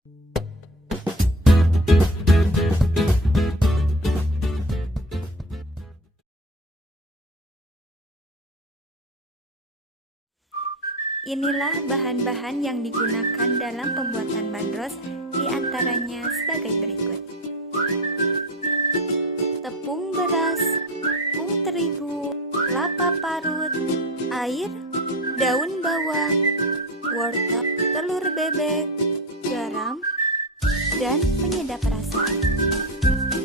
Inilah bahan-bahan yang digunakan dalam pembuatan bandros, diantaranya sebagai berikut: tepung beras, tepung terigu, kelapa parut, air, daun bawang, wortel, telur bebek, garam, dan penyedap rasa.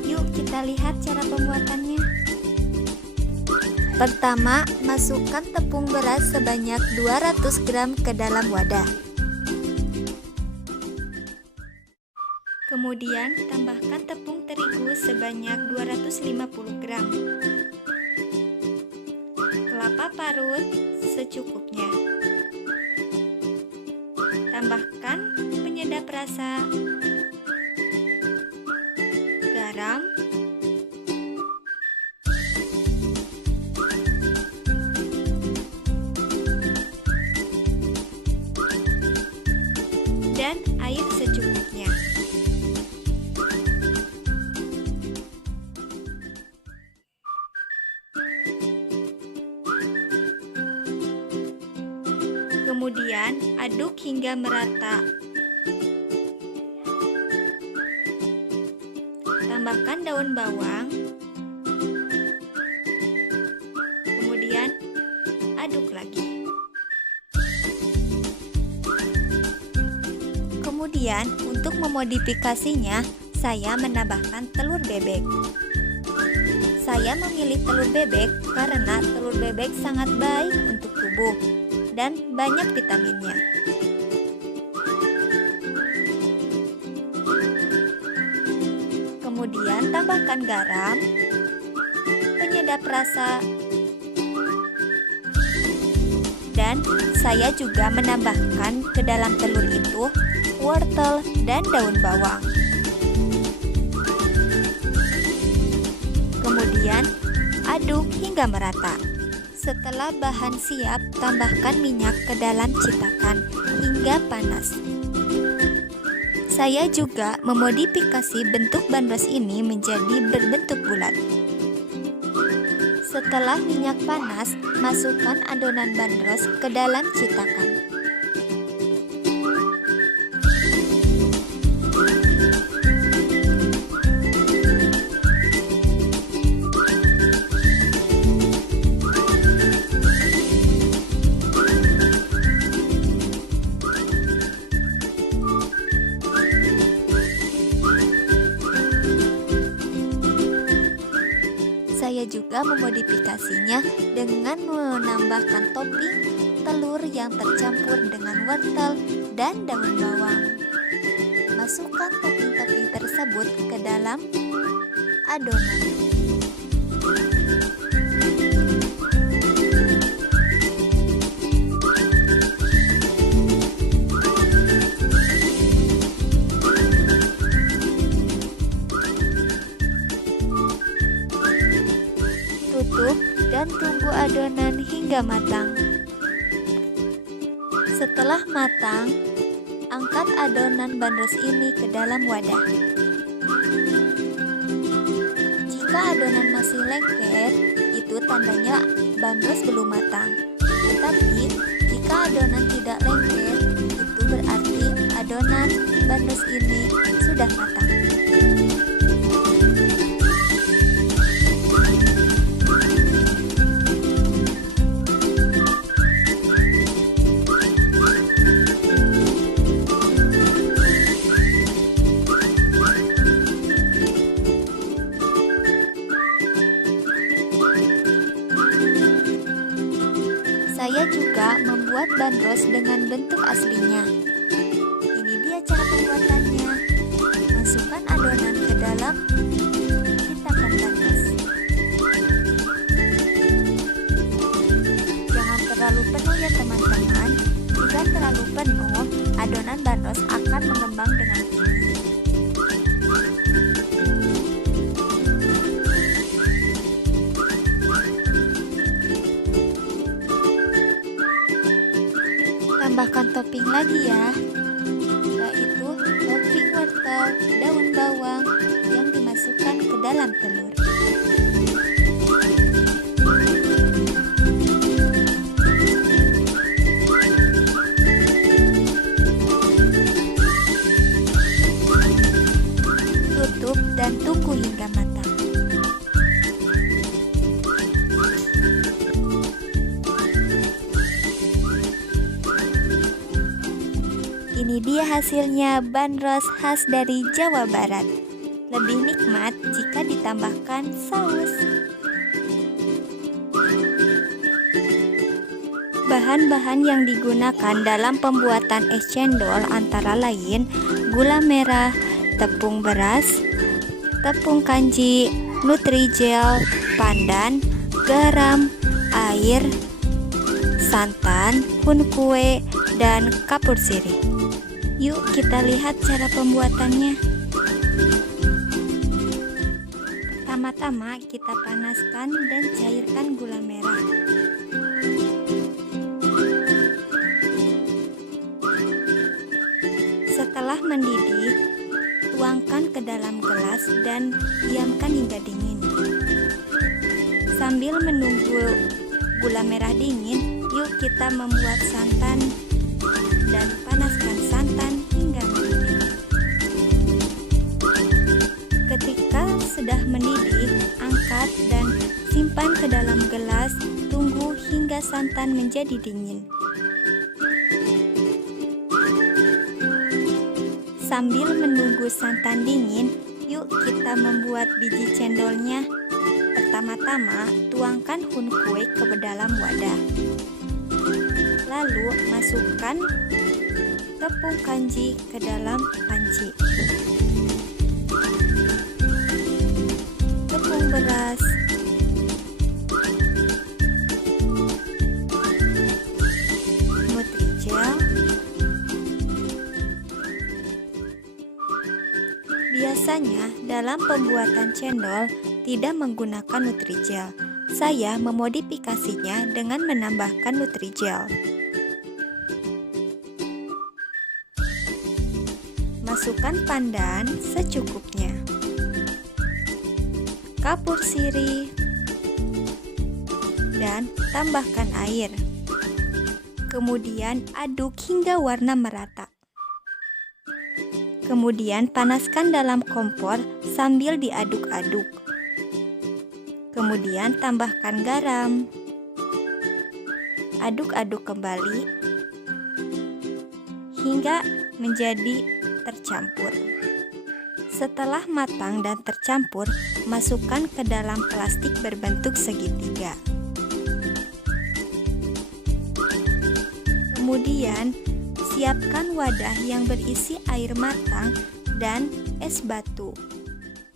Yuk kita lihat cara pembuatannya. Pertama, masukkan tepung beras sebanyak 200 gram ke dalam wadah. Kemudian, tambahkan tepung terigu sebanyak 250 gram. Kelapa parut secukupnya. Tambahkan penyedap rasa, garam, dan air secukupnya. Kemudian aduk hingga merata. Tambahkan daun bawang. Kemudian aduk lagi. Kemudian untuk memodifikasinya, saya menambahkan telur bebek. Saya memilih telur bebek karena telur bebek sangat baik untuk tubuh dan banyak vitaminnya. Kemudian tambahkan garam, penyedap rasa, dan saya juga menambahkan ke dalam telur itu wortel dan daun bawang. Kemudian aduk hingga merata. Setelah bahan siap, tambahkan minyak ke dalam cetakan hingga panas. Saya juga memodifikasi bentuk bandros ini menjadi berbentuk bulat. Setelah minyak panas, masukkan adonan bandros ke dalam cetakan. Saya juga memodifikasinya dengan menambahkan topping telur yang tercampur dengan wortel dan daun bawang. Masukkan topping-topping tersebut ke dalam adonan. Tutup dan tunggu adonan hingga matang. Setelah matang, angkat adonan bandros ini ke dalam wadah. Jika adonan masih lengket, itu tandanya bandros belum matang. Tetapi jika adonan tidak lengket, itu berarti adonan bandros ini sudah matang. Saya juga membuat bandros dengan bentuk aslinya. Ini dia cara pembuatannya. Masukkan adonan ke dalam cetakan bandros. Jangan terlalu penuh ya teman-teman. Jika terlalu penuh, adonan bandros akan mengembang dengan tinggi. Tambahkan topping lagi ya, yaitu topping dalam telur. Tutup dan tunggu hingga matang. Ini dia hasilnya bandros khas dari Jawa Barat. Lebih nikmat jika ditambahkan saus. Bahan-bahan yang digunakan dalam pembuatan es cendol antara lain gula merah, tepung beras, tepung kanji, Nutrijel, pandan, garam, air, santan, hun kue, dan kapur sirih. Yuk kita lihat cara pembuatannya. Pertama-tama kita panaskan dan cairkan gula merah. Setelah mendidih, tuangkan ke dalam gelas dan diamkan hingga dingin. Sambil menunggu gula merah dingin, yuk kita membuat santan dan panaskan santan hingga mendidih. Ketika sudah mendidih, angkat dan simpan ke dalam gelas. Tunggu hingga santan menjadi dingin. Sambil menunggu santan dingin, yuk kita membuat biji cendolnya. Pertama-tama, tuangkan hun kue ke dalam wadah. Lalu masukkan tepung kanji ke dalam panci. Tepung beras, Nutrijel. Biasanya dalam pembuatan cendol tidak menggunakan Nutrijel. Saya memodifikasinya dengan menambahkan Nutrijel. Masukkan pandan secukupnya, kapur sirih, dan tambahkan air. Kemudian aduk hingga warna merata. Kemudian panaskan dalam kompor sambil diaduk-aduk. Kemudian tambahkan garam. Aduk-aduk kembali hingga menjadi tercampur. Setelah matang dan tercampur, masukkan ke dalam plastik berbentuk segitiga. Kemudian, siapkan wadah yang berisi air matang dan es batu.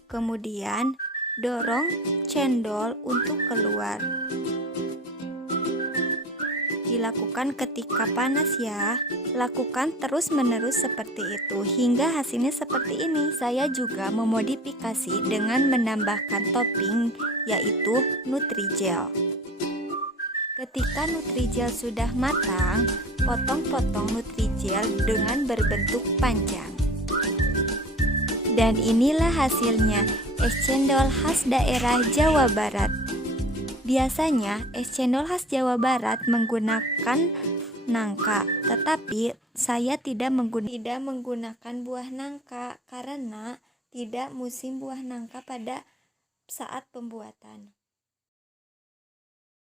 Kemudian, dorong cendol untuk keluar. Dilakukan ketika panas ya. Lakukan terus-menerus seperti itu hingga hasilnya seperti ini. Saya juga memodifikasi dengan menambahkan topping yaitu Nutrijel. Ketika Nutrijel sudah matang, potong-potong Nutrijel dengan berbentuk panjang. Dan inilah hasilnya, es cendol khas daerah Jawa Barat. Biasanya es cendol khas Jawa Barat menggunakan nangka, tetapi saya tidak menggunakan buah nangka karena tidak musim buah nangka pada saat pembuatan.